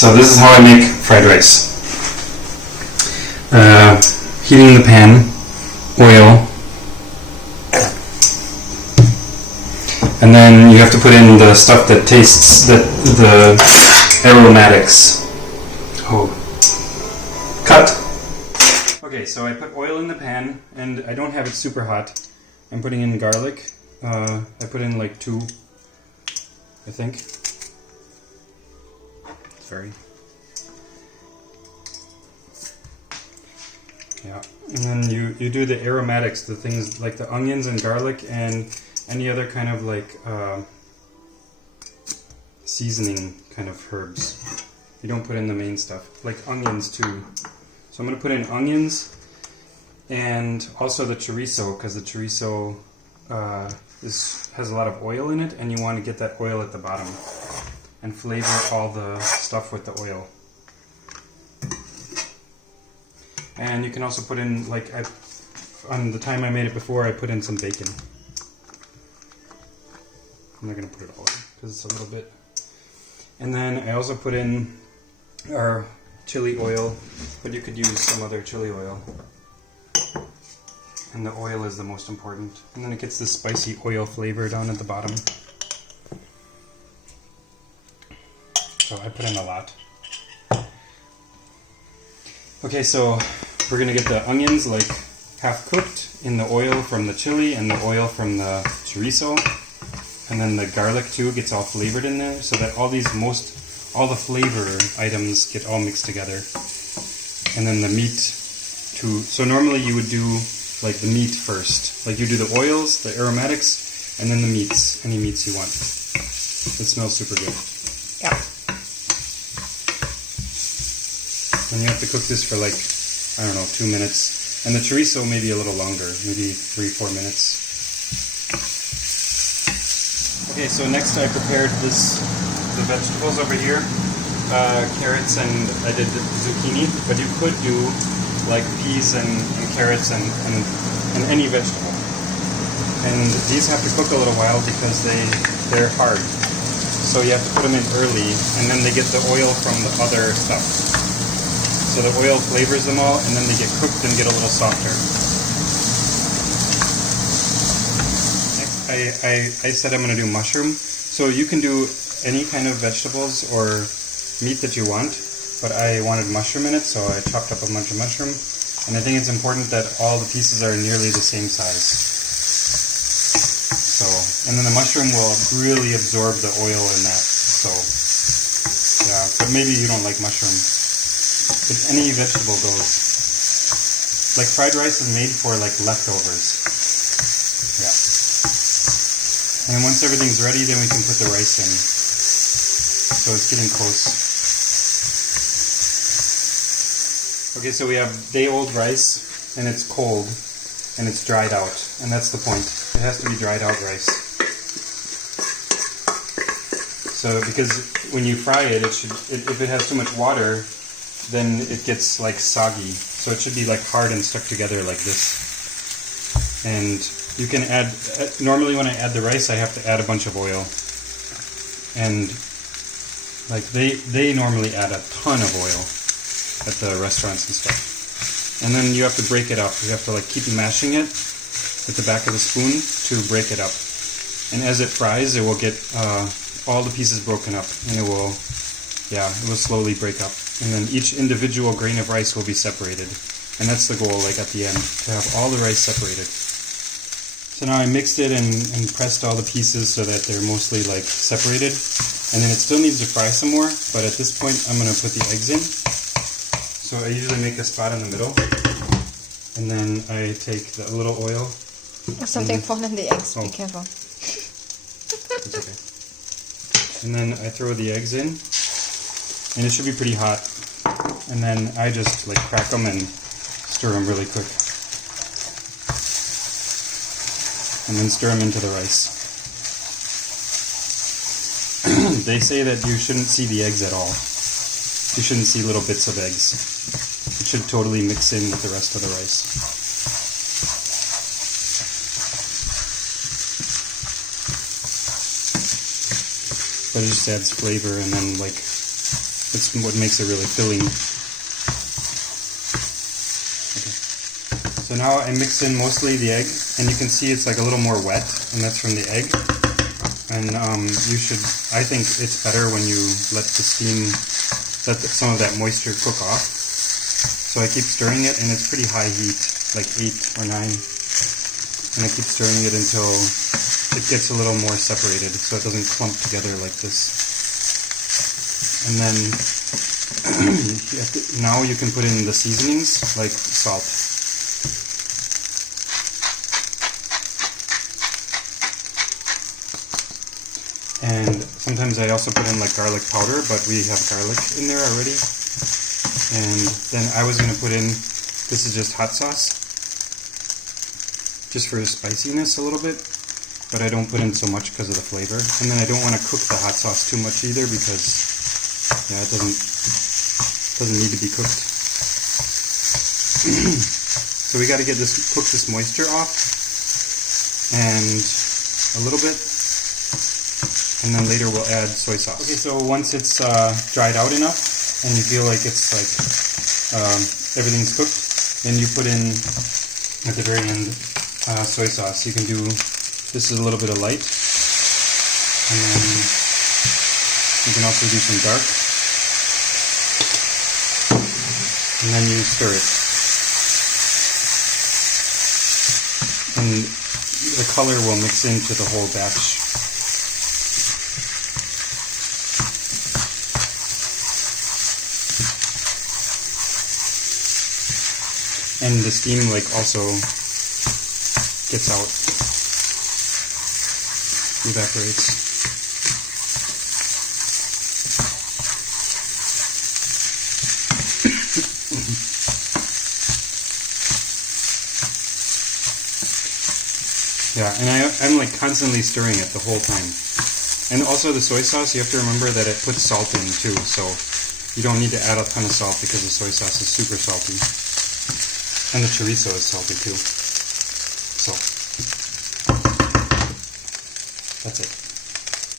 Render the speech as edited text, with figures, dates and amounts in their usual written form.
So this is how I make fried rice. Heating the pan, oil, and then you have to put in the stuff that tastes, the aromatics. Oh, cut! Okay, so I put oil in the pan, and I don't have it super hot. I'm putting in garlic. I put in like 2, I think. Sorry. Yeah, and then you do the aromatics, the things like the onions and garlic and any other kind of like seasoning kind of herbs. You don't put in the main stuff, like onions too. So I'm going to put in onions and also the chorizo, because the chorizo has a lot of oil in it, and you want to get that oil at the bottom and flavor all the stuff with the oil. And you can also put in, like, on the time I made it before, I put in some bacon. I'm not going to put it all in because it's a little bit. And then I also put in our chili oil, but you could use some other chili oil. And the oil is the most important. And then it gets this spicy oil flavor down at the bottom. So I put in a lot. Okay, so we're gonna get the onions like half cooked in the oil from the chili and the oil from the chorizo, and then the garlic too gets all flavored in there, so that all the flavor items get all mixed together. And then the meat too. So normally you would do like the meat first, like you do the oils, the aromatics, and then the meats, any meats you want. It smells super good. Yeah. And you have to cook this for like, I don't know, 2 minutes. And the chorizo maybe a little longer, maybe 3-4 minutes. Okay, so next I prepared the vegetables over here. Carrots, and I did zucchini, but you could do like peas and carrots and any vegetable. And these have to cook a little while because they're hard. So you have to put them in early, and then they get the oil from the other stuff. So the oil flavors them all, and then they get cooked and get a little softer. Next, I said I'm going to do mushroom. So you can do any kind of vegetables or meat that you want, but I wanted mushroom in it, so I chopped up a bunch of mushroom. And I think it's important that all the pieces are nearly the same size. So, and then the mushroom will really absorb the oil in that. So, yeah, but maybe you don't like mushroom. But any vegetable goes. Like fried rice is made for like leftovers. Yeah. And once everything's ready, then we can put the rice in. So it's getting close. Okay, so we have day-old rice, and it's cold, and it's dried out, and that's the point. It has to be dried out rice. So because when you fry it, if it has too much water, then it gets like soggy. So it should be like hard and stuck together like this. And you can add, normally when I add the rice, I have to add a bunch of oil. And like they normally add a ton of oil at the restaurants and stuff. And then you have to break it up. You have to like keep mashing it with the back of the spoon to break it up. And as it fries, it will get all the pieces broken up, and it will slowly break up. And then each individual grain of rice will be separated. And that's the goal, like at the end, to have all the rice separated. So now I mixed it and pressed all the pieces so that they're mostly like separated. And then it still needs to fry some more, but at this point I'm going to put the eggs in. So I usually make a spot in the middle. And then I take a little oil. Something falling in the eggs, be careful. It's okay. And then I throw the eggs in. And it should be pretty hot. And then I just like crack them and stir them really quick. And then stir them into the rice. They say that you shouldn't see the eggs at all. You shouldn't see little bits of eggs. It should totally mix in with the rest of the rice. But it just adds flavor, and then like It's what makes it really filling. Okay. So now I mix in mostly the egg, and you can see it's like a little more wet, and that's from the egg. And I think it's better when you let some of that moisture cook off. So I keep stirring it, and it's pretty high heat, like 8 or 9. And I keep stirring it until it gets a little more separated, so it doesn't clump together like this. And then now you can put in the seasonings, like salt. And sometimes I also put in like garlic powder, but we have garlic in there already. And then I was going to put in, this is just hot sauce, just for spiciness a little bit, but I don't put in so much because of the flavor. And then I don't want to cook the hot sauce too much either because, yeah, it doesn't need to be cooked. So we got to cook this moisture off, and a little bit. And then later we'll add soy sauce. Okay, so once it's dried out enough and you feel like it's like everything's cooked, then you put in at the very end soy sauce. You can do, this is a little bit of light, and then you can also do some dark, and then you stir it. And the color will mix into the whole batch. And the steam also gets out, evaporates. Yeah, and I'm constantly stirring it the whole time. And also the soy sauce, you have to remember that it puts salt in too, so you don't need to add a ton of salt because the soy sauce is super salty. And the chorizo is salty too. So, that's it.